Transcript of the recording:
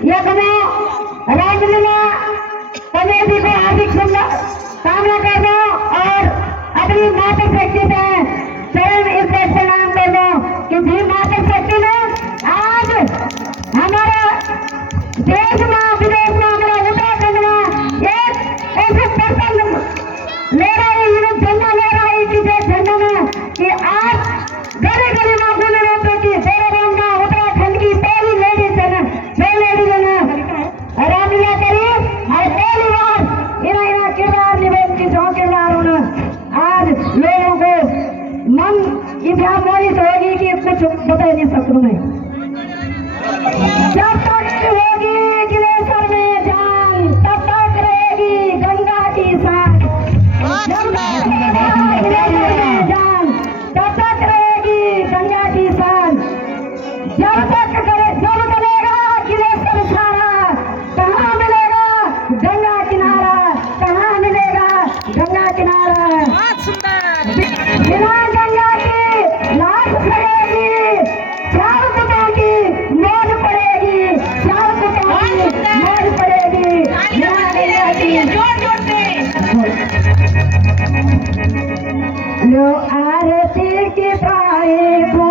यखमा रामलीला कमेटी को हार्दिक कामना करना और अपनी माता शक्ति पे चरण इस बात प्रणाम करना कि जी माता शक्ति ने आज हमारा देश में विदेश में हमारा उत्तराखंड में एक ऐसे पर्सन ले रही झंडा ले रही कि जो झंडा में कि आज गली गली में बोले रहते कि देहरादून में उत्तराखंड की पहली लेडीज है जो लेडीज ने रामलीला करी और पहली बार इना किरदार निवेद की जो किरदार उन्होंने आज लोगों को मन इतना मोहित होगी कि कुछ बता नहीं सकूं मैं जब तक होगी गिलेश्वर में जान तब तक रहेगी गंगा की शान जब तक गिलेश्वर में जान तब तक रहेगी गंगा की शान जब चलेगा गिलेश्वर सारा कहाँ मिलेगा गंगा किनारा कहाँ मिलेगा गंगा किनारा बिना गंगा की लाश पड़ेगी चार कुत्तों की मौज पड़ेगी चार कुत्तों की मौज पड़ेगी बिना गंगा की लो आरती की पाए